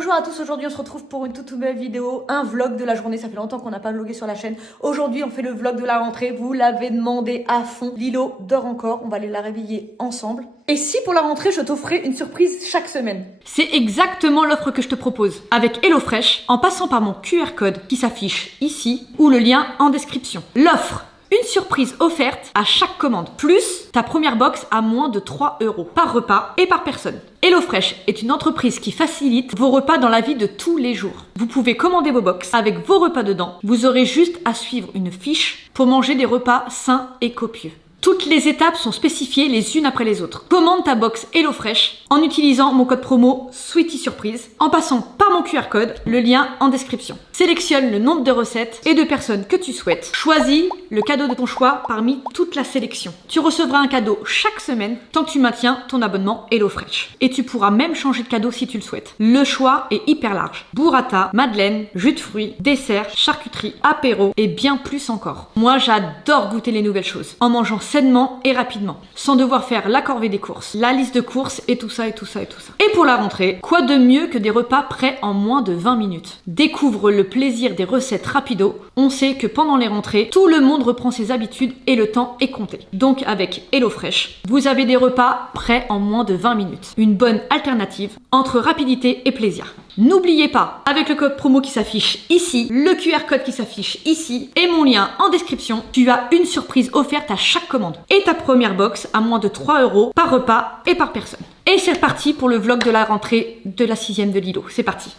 Bonjour à tous, aujourd'hui on se retrouve pour une toute nouvelle vidéo, un vlog de la journée, ça fait longtemps qu'on n'a pas vlogué sur la chaîne. Aujourd'hui on fait le vlog de la rentrée, vous l'avez demandé à fond. Lilo dort encore, on va aller la réveiller ensemble. Et si pour la rentrée je t'offrais une surprise chaque semaine? C'est exactement l'offre que je te propose. Avec HelloFresh, en passant par mon QR code qui s'affiche ici ou le lien en description. L'offre, une surprise offerte à chaque commande, plus ta première box à moins de 3 € par repas et par personne. HelloFresh est une entreprise qui facilite vos repas dans la vie de tous les jours. Vous pouvez commander vos box avec vos repas dedans. Vous aurez juste à suivre une fiche pour manger des repas sains et copieux. Toutes les étapes sont spécifiées les unes après les autres. Commande ta box HelloFresh en utilisant mon code promo Sweetie Surprise en passant par mon QR code, le lien en description. Sélectionne le nombre de recettes et de personnes que tu souhaites. Choisis le cadeau de ton choix parmi toute la sélection. Tu recevras un cadeau chaque semaine tant que tu maintiens ton abonnement HelloFresh. Et tu pourras même changer de cadeau si tu le souhaites. Le choix est hyper large. Burrata, madeleine, jus de fruits, dessert, charcuterie, apéro et bien plus encore. Moi j'adore goûter les nouvelles choses en mangeant sainement et rapidement, sans devoir faire la corvée des courses, la liste de courses et tout ça et tout ça et tout ça. Et pour la rentrée, quoi de mieux que des repas prêts en moins de 20 minutes? Découvre le plaisir des recettes rapido. On sait que pendant les rentrées, tout le monde reprend ses habitudes et le temps est compté. Donc avec HelloFresh, vous avez des repas prêts en moins de 20 minutes. Une bonne alternative entre rapidité et plaisir. N'oubliez pas, avec le code promo qui s'affiche ici, le QR code qui s'affiche ici et mon lien en description, tu as une surprise offerte à chaque commande. Et ta première box à moins de 3 € par repas et par personne. Et c'est reparti pour le vlog de la rentrée de la 6e de Lilo. C'est parti.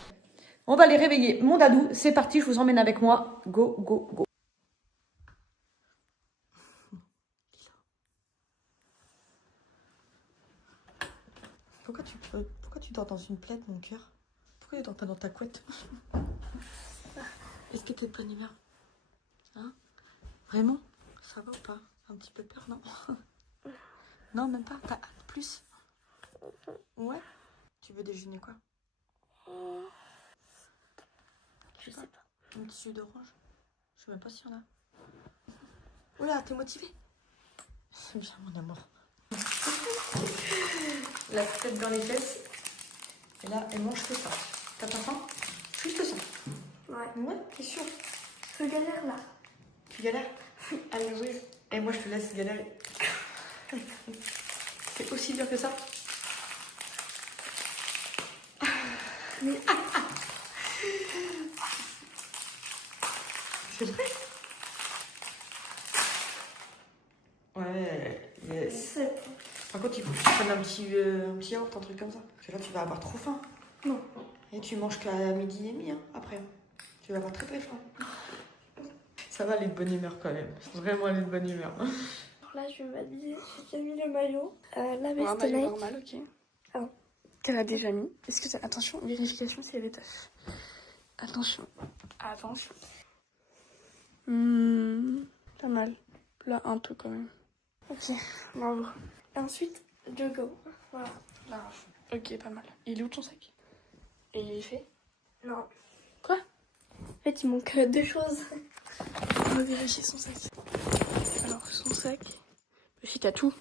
On va aller réveiller mon dadou, c'est parti, je vous emmène avec moi. Go, go, go. Pourquoi tu dors dans une plaide, mon cœur? Pourquoi tu dors pas dans ta couette? Est-ce que t'es de bonne humeur? Hein? Vraiment? Ça va ou pas? Un petit peu peur, non? Non, même pas? T'as hâte plus? Ouais? Tu veux déjeuner quoi? Je sais pas. Un petit jus d'orange? Je sais même pas s'il y en a. Oula, t'es motivée? C'est bien, mon amour. La tête dans les fesses. Et là, elle mange que ça. T'as pas faim? Juste ça. Ouais. Ouais, t'es sûr? Je galère là. Tu galères? Allez, oui. Et moi, je te laisse galérer. C'est aussi dur que ça? Mais C'est prêt? Ouais, yes. Par contre, il faut que tu prennes un petit yaourt, un truc comme ça. Parce que là, tu vas avoir trop faim. Non. Et tu manges qu'à midi et demi, hein, après. Tu vas avoir très très faim. Ça va, elle est de bonne humeur quand même. Vraiment, elle est de bonne humeur. Alors là, je vais m'habiller. J'ai déjà mis le maillot. La veste maillot Nike. normal, ok. Ah. Qu'elle a déjà mis. Est-ce que t'as... Attention, vérification s'il y a des taches. Attention. Attention. Pas mal. Là, un peu quand même. Ok, bravo. Et ensuite, je go. Voilà. Large. Ok, pas mal. Il est où ton sac? Et il est fait? Non. Quoi? En fait, il manque deux choses. On va vérifier son sac. Alors, son sac. Si t'as tout.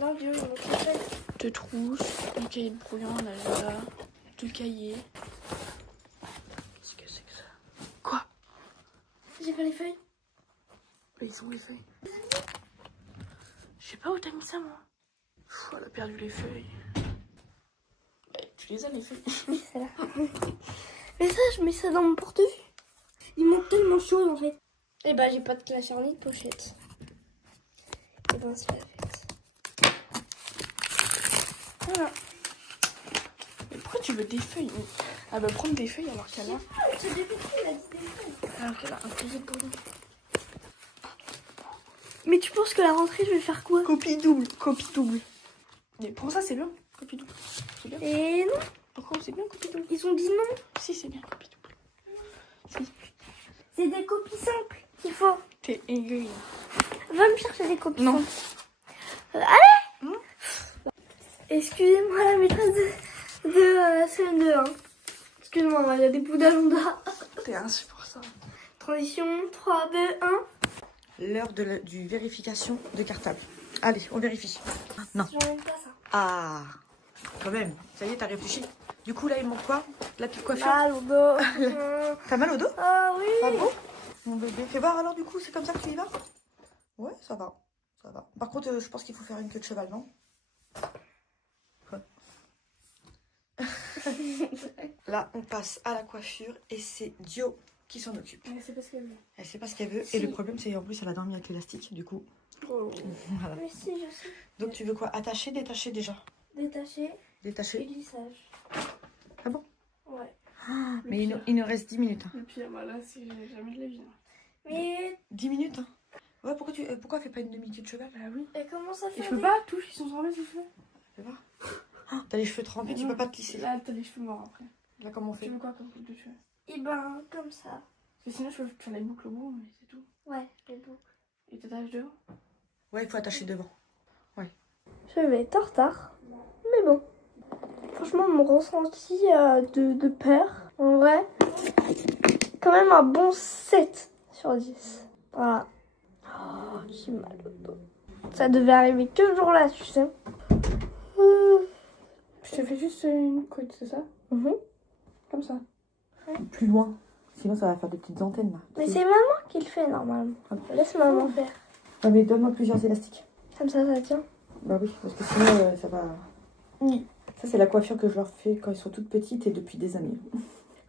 Non, Dieu, il manque une feuille. Deux trousses, un cahier de brouillon, un agenda, deux cahiers. Qu'est-ce que c'est que ça? Quoi? J'ai pas les feuilles. Ils sont où les feuilles? Je sais pas où t'as mis ça, moi. Pfff, elle a perdu les feuilles. Tu les as, les feuilles? Oui, c'est là. Mais ça, je mets ça dans mon portefeuille. Il manque tellement de choses en fait. Et bah, j'ai pas de classeur ni de pochette. Et ben, c'est la fête. Voilà. Mais pourquoi tu veux des feuilles? Elle va prendre des feuilles alors qu'elle a... J'ai des feuilles, elle a dit des feuilles. Alors qu'elle a un cahier de brouillon. Mais tu penses que la rentrée, je vais faire quoi? Copie double, copie double. Mais pour ça, c'est bien, copie double. C'est bien. Et non, Pourquoi c'est bien, copie double? ils ont dit non. Si, c'est bien, copie double. Si. C'est des copies simples qu'il faut. T'es aiguille. Va me chercher des copies Non. simples. Allez. Excusez-moi la maîtresse de CE2. Hein. Excuse-moi, il y a des bouts d'agenda. T'es insupportable. Transition 3, 2, 1. L'heure du vérification de cartable. Allez, on vérifie. Non. J'en aime pas ça. Ah, quand même. Ça y est, t'as réfléchi? Du coup, là, il manque quoi? La petite coiffure? Mal au dos. T'as mal au dos? Ah oui. Pas bon? Mon bébé. Fais voir alors, du coup, c'est comme ça que tu y vas? Ouais, ça va. Ça va. Par contre, je pense qu'il faut faire une queue de cheval, non? Ouais. Là, on passe à la coiffure et c'est Dio qui s'en occupe. Elle sait pas ce qu'elle veut. Elle sait pas ce qu'elle veut. Si. Et le problème, c'est en plus, elle a dormi avec l'élastique, du coup. Oh. Voilà. Mais si, je sais. Donc, tu veux quoi? Attacher, détacher déjà? Détaché et Détacher. glissage. Ah bon? Ouais. Mais il nous reste 10 minutes. Hein. Le pire, bah là, c'est jamais de la vie. Mais 10 minutes hein. Ouais, pourquoi elle fait pas une demi-queue de cheval? Bah oui. elle commence à Les faire cheveux des... pas, touche, ils sont trempés, ces cheveux. Fais voir. Oh, t'as les cheveux trempés, tu peux pas te lisser. Là, t'as les cheveux morts après. Là, comment on Tu fait? veux quoi comme coupe de cheveux? Et ben, comme ça. Parce que sinon, je peux faire les boucles au bout, mais c'est tout. Ouais, les boucles. Et t'attaches devant. Ouais, il faut attacher devant. Je vais être en retard. Mais bon. Franchement, mon ressenti de peur, en vrai, quand même un bon 7 sur 10. Voilà. Oh, j'ai mal au dos. Ça devait arriver que ce jour-là, tu sais. Je te fais juste une couette, c'est ça? Comme ça. Plus loin. Sinon, ça va faire des petites antennes là. Mais c'est maman qui le fait normalement. Laisse maman faire. Ouais, mais donne-moi plusieurs élastiques. Comme ça tient. Bah oui, parce que sinon, ça va. Ça, c'est la coiffure que je leur fais quand ils sont toutes petites et depuis des années.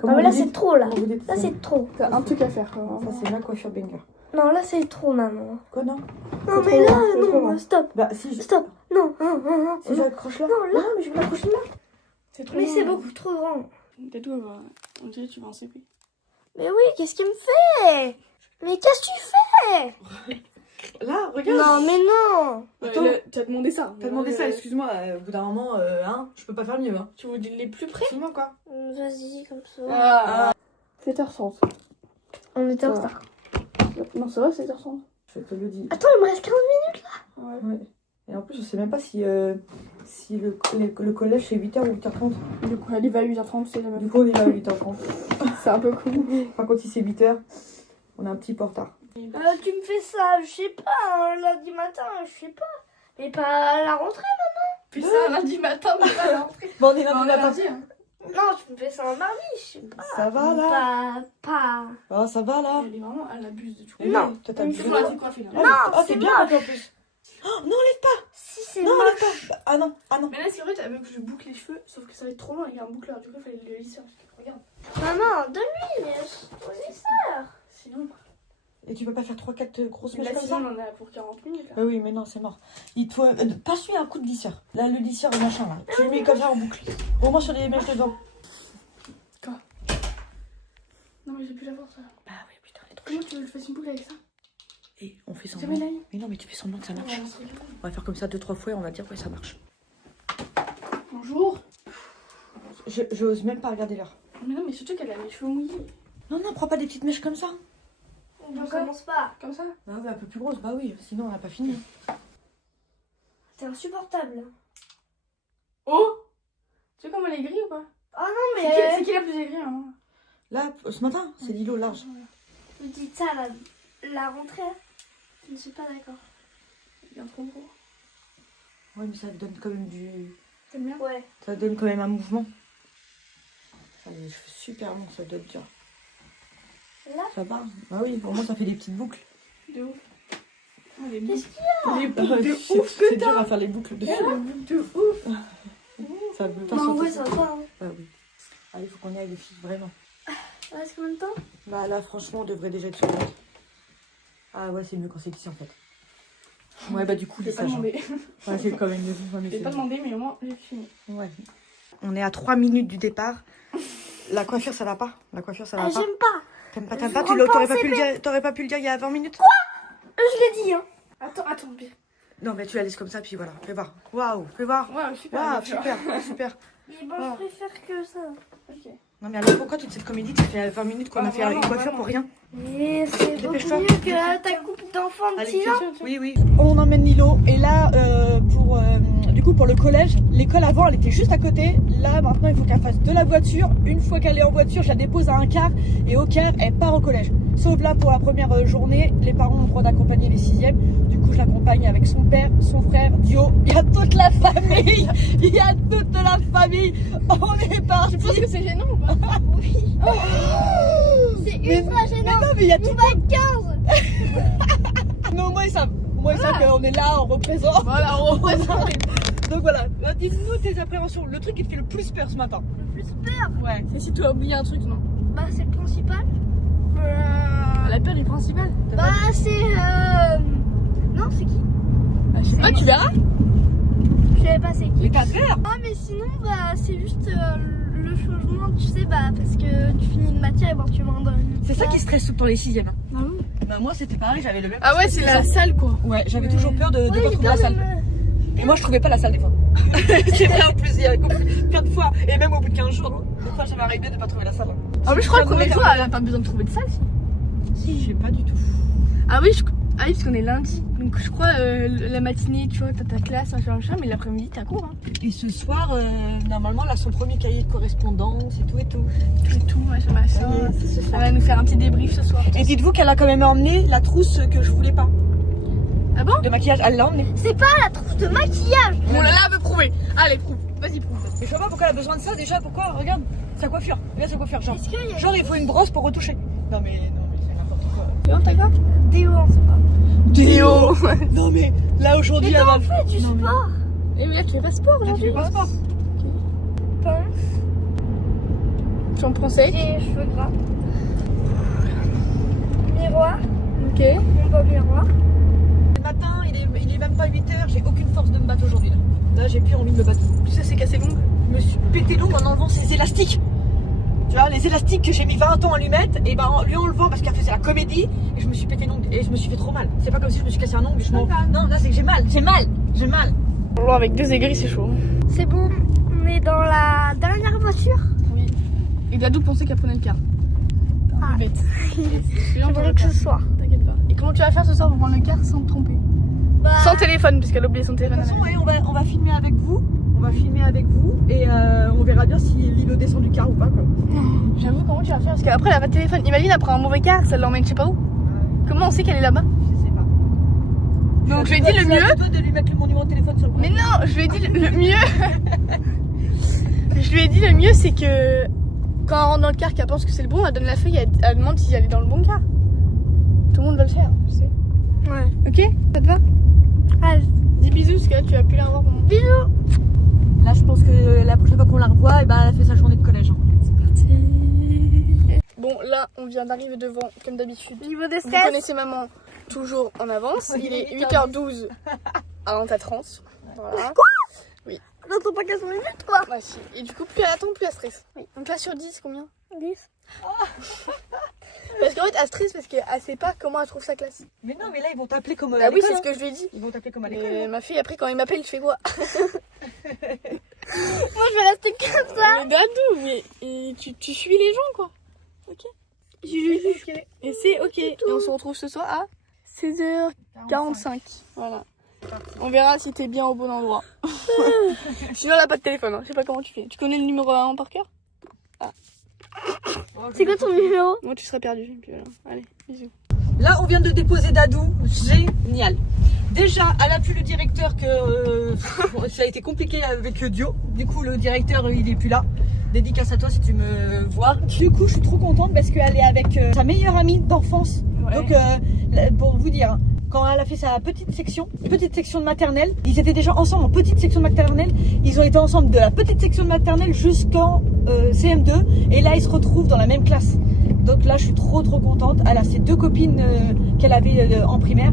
Ah mais là c'est trop là. Comment vous dites Là c'est trop. T'as un truc à faire, quoi. Ça, c'est ma coiffure banger. Non là c'est trop maman. Quoi, non? Non C'est mais trop là loin, c'est trop non, loin. stop. Bah, si je. Stop. Non, non, non, non. Si j'accroche là. Non, là. Non, mais je vais m'accrocher là. C'est trop Mais loin. c'est beaucoup trop grand. T'as tout à voir. On dirait que tu vas en CP. Mais oui, qu'est-ce qu'il me fait? Mais qu'est-ce que tu fais? Là, regarde. Non mais non. Attends. Là, t'as demandé ça. T'as demandé ça, excuse-moi. Au bout d'un moment, hein, je peux pas faire mieux. Hein. Tu veux les plus près? Excuse-moi, quoi. Vas-y comme ça. Ah. 7h30. On était en Ça va. retard. Non, c'est vrai, 7h30. Je te le dis. Attends, il me reste 15 minutes là. Ouais. Ouais. Et en plus, je sais même pas si le collège c'est 8h ou 8h30. Du coup, elle y va à 8h30, c'est la même. Du coup, on est là à 8h30. C'est un peu cool. Par contre, si c'est 8h, on a un petit peu en retard. Tu me fais ça, je sais pas, un lundi matin, je sais pas. Mais pas à la rentrée. Puis ça, lundi matin, mais pas la rentrée. Bon, on est On là, a dit, hein. Non, tu me fais ça un mardi, je sais pas. Ça va là? Pas. Ah, ça va là? Elle est vraiment, elle abuse de tout. Non, toi t'as Une abusé. C'est pour la truc coiffée, là. Non, Ah, c'est c'est bien moche. en plus. Oh, non, enlève pas! Si c'est Non, moche. enlève pas! Bah, ah non, ah non. Mais là, c'est vrai, elle veut que je boucle les cheveux, sauf que ça va être trop loin, il y a un boucleur. Du coup, il fallait le lisser. Regarde. Maman, donne-lui au lisseur. Sinon, Et tu peux pas faire 3-4 grosses mèches là, comme sinon, ça? on en a pour 40 minutes. Là. Bah oui, mais non, c'est mort. Il te faut. Passe-lui un coup de lisseur. Là, le lisseur, le machin là. Tu le mets comme ça en boucle. Au moins sur les mèches dedans. Non, mais j'ai plus la force. Là. Bah oui, putain, elle est trop Comment tu veux que je fasse une boucle avec ça? Et on fait C'est semblant. Mélanie. Mais non, mais tu fais semblant que ça marche. Ouais, On va faire comme ça 2-3 fois et on va dire ouais, ça marche. bonjour. J'ose même pas regarder l'heure. Mais non, mais surtout qu'elle a les cheveux mouillés. Non, non, prends pas des petites mèches comme ça. On commence pas. Comme ça. Ah ouais, un peu plus grosse, bah oui, sinon on n'a pas fini. C'est insupportable. Oh! Tu sais comment elle est grise ou pas? Oh non, C'est mais. qui la plus aigrie, hein? Là, ce matin, c'est Lilo large. Vous dites ça, la rentrée. Je ne suis pas d'accord. Il y a un trop gros. Ouais, mais ça donne quand même du. T'aimes bien? Ouais. Ça donne quand même un mouvement. Ça a les cheveux super longs, ça doit être dur. Là. Ça va? Bah oui, au moins ça fait des petites boucles. De ouf. Oh, les Qu'est-ce boucles. qu'il y a? Les boucles de C'est ouf que c'est dur t'as! à faire les boucles dessus. Les boucles de ouf! Ça veut pas Non, sortir ouais, ça. ça va. Hein. Bah oui. Ah, il faut qu'on y aille les filles, vraiment. Il reste combien de temps? Bah là, franchement, on devrait déjà être sur le compte. Ah ouais, c'est mieux quand c'est ici en fait. Ouais, bah du coup, J'ai les pas sages. demandé. Ouais, c'est quand même mieux. Ouais, mais J'ai c'est pas mieux. demandé, mais au moins, j'ai fini. Ouais. On est à 3 minutes du départ. La coiffure, ça va pas. La coiffure, ça va Ah, pas. j'aime pas. T'aimes pas, Je t'aimes pas. vous Tu rends pas t'aurais en pas pu le CP. dire. T'aurais pas pu le dire il y a 20 minutes. Je l'ai dit, hein. Attends, pire. Non, mais tu la laisses comme ça, puis voilà. Fais voir. Waouh, fais voir. Ouais, super. Waouh, bien sûr. super, super. Mais bon, Oh. je préfère que ça. Ok. Non, mais alors pourquoi toute cette comédie? Ça fait 20 minutes qu'on Ah, a fait vraiment, une coiffure vraiment. pour rien. Mais c'est beaucoup Dépêche-toi. mieux que ta coupe d'enfant de Allez, 6 ans. oui, oui. On emmène Lilo. Et là, du coup pour le collège, l'école avant elle était juste à côté. Là maintenant il faut qu'elle fasse de la voiture. Une fois qu'elle est en voiture, je la dépose à un quart et au quart elle part au collège. Sauf là pour la première journée, les parents ont le droit d'accompagner les 6e. Du coup je l'accompagne avec son père, son frère, Dio. Il y a toute la famille. Il y a toute la famille. On est parti. Tu penses que c'est gênant ou pas? Oui. C'est ultra gênant. Mais non mais il y a tout On va être 15. Mais au moins ils savent. Au moins ils savent qu'on est là, on représente. Voilà, on représente. Donc voilà, dis-nous tes appréhensions. Le truc qui te fait le plus peur ce matin. Le plus peur. Ouais. C'est si tu as oublié un truc, non? Bah c'est le principal. La peur du principal? Bah c'est non c'est qui? Bah, je sais pas, tu verras. Je savais pas c'est qui. Mais t'as peur? Ah mais sinon bah c'est juste le changement, tu sais bah parce que tu finis une matière et bah tu vas dans une C'est ça classe. qui stresse tout le temps les 6e. Ah oui. Bah moi c'était pareil, j'avais le même. Ah ouais, c'est la salle quoi. Ouais, j'avais toujours peur de Ouais, pas j'ai trouver la peur salle. Et moi je trouvais pas la salle des fois. C'est vrai en plus, il y a plein de fois. Et même au bout de 15 jours, des fois j'avais arrivé de pas trouver la salle. En plus, je crois que le premier jour, elle a pas besoin de trouver de salle. Si. Je sais pas du tout. Ah oui, ah oui, parce qu'on est lundi. Donc je crois la matinée, tu vois, t'as ta classe, machin, mais l'après-midi, t'as cours. Hein. Et ce soir, normalement, elle a son premier cahier de correspondance et tout et tout. Tout, machin, machin. C'est ce Elle soir. va nous faire un petit débrief ce soir. Et dites-vous qu'elle a quand même emmené la trousse que je voulais pas. Ah bon? De maquillage, elle l'a emmenée. C'est pas la trousse de maquillage. Bon là, elle veut prouver. Allez, prouve. Vas-y, prouve. Et je vois pas pourquoi elle a besoin de ça déjà. Pourquoi? Regarde, sa coiffure. Regarde sa coiffure, genre. Est-ce qu'il y a Genre, il faut une brosse pour retoucher. Non mais c'est n'importe quoi. Non, t'as quoi? Déo en sport? Théo. Non mais là aujourd'hui, Mais elle t'en va. fais du Non, mais- sport. Et mais là, tu fais pas sport Tu aujourd'hui? fais pas sport. Pince. Tu en prends sec? J'ai les cheveux gras. Miroir. Ok. Mon beau miroir. Le matin, il est même pas 8h, j'ai aucune force de me battre aujourd'hui là. Là, j'ai plus envie de me battre. Tu sais, c'est cassé longue. Je me suis pété l'ongle en enlevant ces élastiques. Tu vois, les élastiques que j'ai mis 20 ans à lui mettre, et ben en lui enlevant parce qu'elle faisait la comédie, et je me suis pété l'ongle et je me suis fait trop mal. C'est pas comme si je me suis cassé un ongle, je m'en. Non, là c'est que j'ai mal. Bon, avec 2 aigris, c'est chaud. C'est bon. On est dans la dernière voiture. Oui. Et Dadou pensait qu'elle prenait le car. Ah. Bête. Je voudrais que ce soit. T'inquiète pas. Et comment tu vas faire ce soir pour prendre le car sans te tromper? Bah, Sans téléphone, parce qu'elle a oublié son De téléphone. toute façon, ouais, on va filmer avec vous. On va filmer avec vous et on verra bien si Lilo descend du car ou pas quoi. J'avoue, comment tu vas faire? Parce qu'après, elle a pas de téléphone. Imagine, elle prend un mauvais car, ça l'emmène je sais pas où. Comment on sait qu'elle est là-bas? Je sais pas. Donc, je lui ai dit le mieux. Toi de lui mettre mon numéro de téléphone sur le Mais non, je lui ai dit le mieux. Je lui ai dit le mieux, c'est que quand elle rentre dans le car, qu'elle pense que c'est le bon, elle donne la feuille, elle demande si elle est dans le bon car. Tout le monde va le faire, je sais. ouais. Ok? Ça te va? Ah, Dis bisous, parce que là, tu vas plus la revoir pendant. bisous. Là, je pense que la prochaine fois qu'on la revoit, et ben, elle a fait sa journée de collège. Bon, là, on vient d'arriver devant, comme d'habitude. Niveau de Vous stress. connaissez maman toujours en avance. Il est 8h12 à Antatrans. Voilà. N'entends pas qu'à son minute quoi. Bah, si. Et du coup, plus elle attend, plus elle stresse. Donc là, sur 10, combien? 10. Parce qu'en fait, elle stresse parce qu'elle sait pas comment elle trouve sa classe. Mais non, mais là, ils vont t'appeler comme à Ah oui, l'école, c'est hein. ce que je lui ai dit. Ils vont t'appeler comme à l'école. Mais ma fille, après, quand il m'appelle, je fais quoi? Moi je vais rester comme ça. Mais Dadou, mais et tu suis les gens, quoi. Ok. Et c'est ok. Et on se retrouve ce soir à 16h45. Voilà. On verra si t'es bien au bon endroit. Sinon, elle a pas de téléphone. Hein. Je sais pas comment tu fais. Tu connais le numéro 1 par cœur? C'est quoi ton numéro? Moi, tu serais perdu. Puis voilà. Allez, bisous. Là, on vient de déposer Dadou. Génial. Déjà, elle a plus le directeur que ça a été compliqué avec Dio. Du coup, le directeur, il est plus là. Dédicace à toi si tu me vois. Du coup, je suis trop contente parce qu'elle est avec sa meilleure amie d'enfance. Ouais. Donc, pour vous dire, quand elle a fait sa petite section de maternelle, ils étaient déjà ensemble en petite section de maternelle. Ils ont été ensemble de la petite section de maternelle jusqu'en CM2. Et là, ils se retrouvent dans la même classe. Donc là, je suis trop contente. Elle a ses 2 copines qu'elle avait en primaire.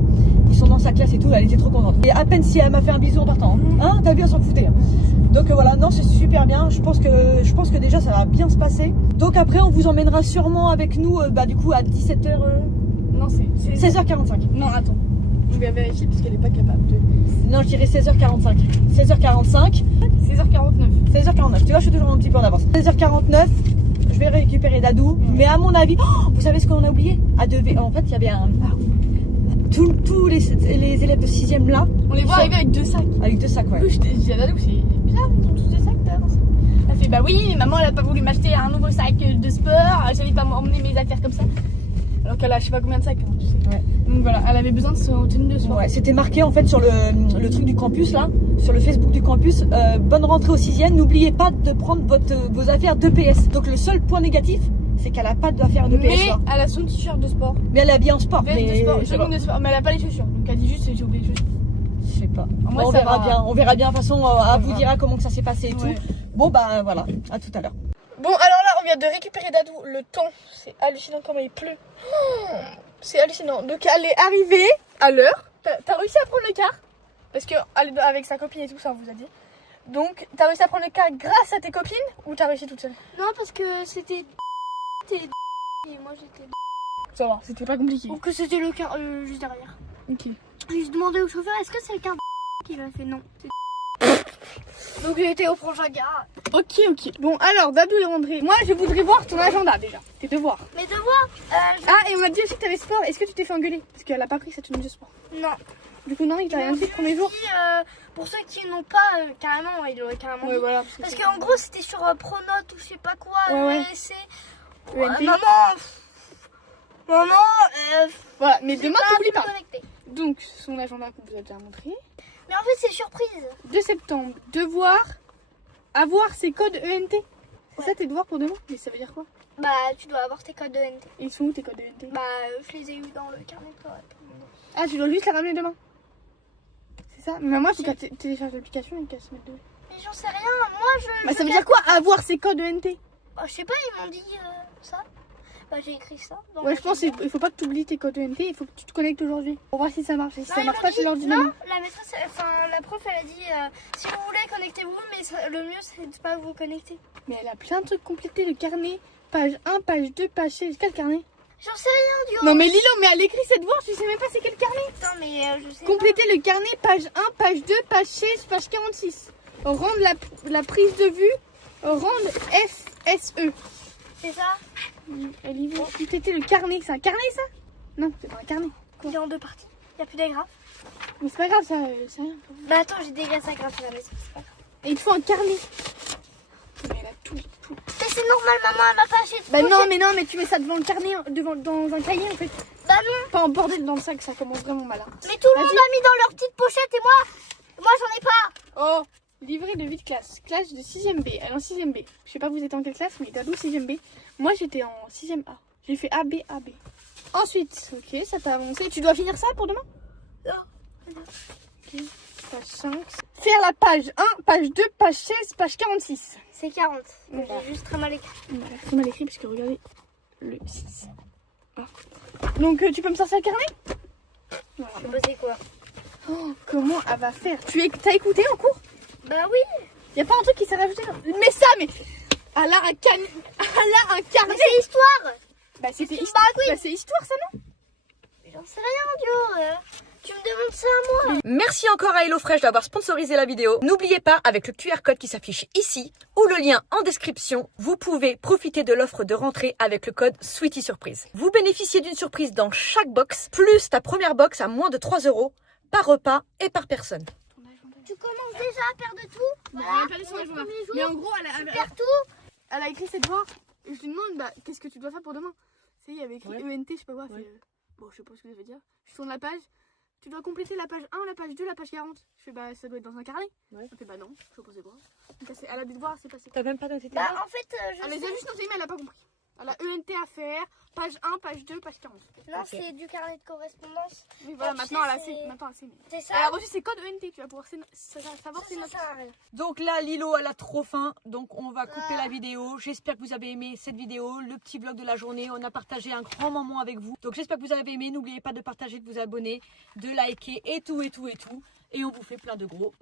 Ils sont dans sa classe et tout. Elle était trop contente. Et à peine si elle m'a fait un bisou en partant. Hein, t'as vu, elle s'en foutait. Donc voilà, non, c'est super bien. Je pense que déjà, ça va bien se passer. Donc après, on vous emmènera sûrement avec nous, du coup, à 17h, Non, c'est 16h45. Non, attends. Je vais vérifier parce qu'elle est pas capable de. Non, je dirais 16h45. 16h45. 16h49. 16h49. Tu vois, je suis toujours un petit peu en avance. 16h49. Je vais récupérer Dadou. Mais à mon avis, vous savez ce qu'on a oublié? En fait, il y avait tous les élèves de 6ème là. On les voit arriver avec 2 sacs. Avec 2 sacs, ouais. Je dis à Dadou, c'est bizarre, ils ont tous 2 sacs derrière. Elle fait bah oui, mais maman elle a pas voulu m'acheter un nouveau sac de sport, j'allais pas m'emmener mes affaires comme ça. Alors qu'elle a je sais pas combien de sacs, hein, tu sais. Ouais. Donc voilà, elle avait besoin de son tenue de sport. Ouais, c'était marqué en fait sur le truc du campus là, sur le Facebook du campus, bonne rentrée au 6ème, n'oubliez pas de prendre vos affaires d'EPS. Donc le seul point négatif, c'est qu'elle a pas d'affaires d'EPS. Mais là. elle a son t-shirt de sport. Mais elle est habillée en sport. Veste de sport, jogging de sport, mais elle a pas les chaussures. Donc elle dit juste j'ai oublié les chaussures. Je sais pas. Moi, on verra bien. On verra bien. De toute façon, elle vous dira comment que ça s'est passé et ouais. tout. Bon bah voilà, à tout à l'heure. Bon alors là on vient de récupérer Dadou, le temps, c'est hallucinant comment il pleut. Oh, c'est hallucinant. Donc elle est arrivée à l'heure. T'as réussi à prendre le car? Parce que avec sa copine et tout ça on vous a dit. Donc t'as réussi à prendre le car grâce à tes copines ou t'as réussi toute seule? Non, parce que c'était et moi j'étais. Ça va, c'était pas compliqué. Ou que c'était le car juste derrière. Ok. J'ai demandé au chauffeur est-ce que c'est le car qui m'a fait non. Donc j'ai été au prochain gare. Ok. Bon alors Dadou est rentré. Moi je voudrais voir ton agenda déjà. Tes devoirs. Mes devoirs Ah et on m'a dit aussi que t'avais sport. Est-ce que tu t'es fait engueuler? Parce qu'elle a pas pris sa tenue de sport. Non. Du coup non, il t'a rien fait le premier jour. Pour ceux qui n'ont pas, carrément, il aurait carrément Ouais dit. voilà. Parce qu'en gros c'était sur Pronote ou je sais pas quoi, Ouais. ESC. ENT. Maman, Voilà, mais demain t'oublies pas. connecté. Donc son agenda qu'on vous a déjà montré. Mais en fait c'est surprise. 2 septembre, devoir avoir ses codes ENT. C'est ça tes devoirs pour demain? Mais ça veut dire quoi? Bah tu dois avoir tes codes de NT. Et ils sont où tes codes ENT? Bah je les ai eu dans le carnet de correspondance. Ah tu dois juste les ramener demain. C'est ça? Mais moi il faut qu'elle télécharge l'application et qu'elle se mette dedans. Mais j'en sais rien, moi je... Bah ça veut dire quoi avoir ses codes ENT? Bah, je sais pas, ils m'ont dit ça. Bah j'ai écrit ça. Dans Ouais ma je pense agenda. qu'il faut pas que tu oublies tes codes ENT, il faut que tu te connectes aujourd'hui. Pour voir si ça marche. Et si Non, ça ils marche m'ont pas, dit- tu leur dis non, demain. la maîtresse, la prof, elle a dit si vous voulez connectez-vous, mais le mieux c'est de pas vous connecter. Mais elle a plein de trucs complétés, le carnet. Page 1, page 2, page 6. Quel carnet? J'en sais rien, Dio. Non mais Lilo, mais elle écrit ses devoirs, tu sais même pas c'est quel carnet. Attends, mais je sais Compléter le carnet, page 1, page 2, page 16, page 46. Rendre la prise de vue, rendre FSE. pas. C'est ça. Olivia, compléter le carnet, c'est un carnet ça? Non, c'est pas un carnet. Il est en 2 parties. Il n'y a plus d'agrafes. Mais c'est pas grave, ça, c'est rien. Bah attends, j'ai dégagé agrafes à la maison, c'est pas grave. Et il te faut un carnet. Mais elle a tout. Mais c'est normal, maman, elle m'a pas acheté de Bah pochette. non, mais tu mets ça devant le carnet, dans un cahier en fait. Bah non. Pas en bordel dans le sac, ça commence vraiment mal. Hein. Mais tout le monde a mis dans leur petite pochette et moi j'en ai pas. Oh, livret de vie de classe. Classe de 6ème B. Elle est en 6ème B. Je sais pas vous êtes en quelle classe, mais Dadou 6ème B. Moi j'étais en 6ème A. J'ai fait AB, AB. Ensuite, ok, ça t'a avancé. Tu dois finir ça pour demain? Non. Ok, page 5. Faire la page 1, page 2, page 16, page 46. C'est 40. Bon, bah. J'ai juste très mal écrit. Voilà, très mal écrit parce que regardez le 6. Ah. Donc tu peux me sortir le carnet? Voilà. Je sais pas c'est quoi. Oh, comment elle va faire? T'as écouté en cours? Bah oui. Y a pas un truc qui s'est rajouté là? Mais ça, mais elle a un carnet. Mais c'est histoire. Bah c'était Bah histoire. oui. Bah, c'est histoire ça non? J'en sais rien, Dio. Tu me demandes ça à moi. Merci encore à HelloFresh d'avoir sponsorisé la vidéo. N'oubliez pas, avec le QR code qui s'affiche ici ou le lien en description, vous pouvez profiter de l'offre de rentrée avec le code Sweetie Surprise. Vous bénéficiez d'une surprise dans chaque box, plus ta première box à moins de 3 € par repas et par personne. Tu commences déjà à perdre tout. Voilà, Voilà. elle a son agenda. Premier jour, Mais en gros, tu perds tout. elle a écrit ses devoirs. Et je lui demande, bah, qu'est-ce que tu dois faire pour demain? Tu sais, il y avait écrit ENT, je sais pas quoi. Elle fait, bon, je sais pas ce que ça veut dire. Je tourne la page. Tu dois compléter la page 1, la page 2, la page 40. Je fais, bah, ça doit être dans un carnet. Elle fait, bah non, je sais pas c'est quoi. Donc, elle a des devoirs, c'est passé. T'as même pas noté tes Bah devoirs? en fait, je Elle les a sais. juste notés, mais elle a pas compris. Elle a ENT à faire, page 1, page 2, page 40. Non, c'est du carnet de correspondance. Oui, voilà, tu maintenant sais, elle a c'est- assez. Maintenant, elle a assez. C'est Elle a ça. reçu ses codes ENT, tu vas pouvoir savoir ses Ça notes. sert à rien. Donc là, Lilo, elle a trop faim. Donc on va couper la vidéo. J'espère que vous avez aimé cette vidéo, le petit vlog de la journée. On a partagé un grand moment avec vous. Donc j'espère que vous avez aimé. N'oubliez pas de partager, de vous abonner, de liker et tout. Et on vous fait plein de gros.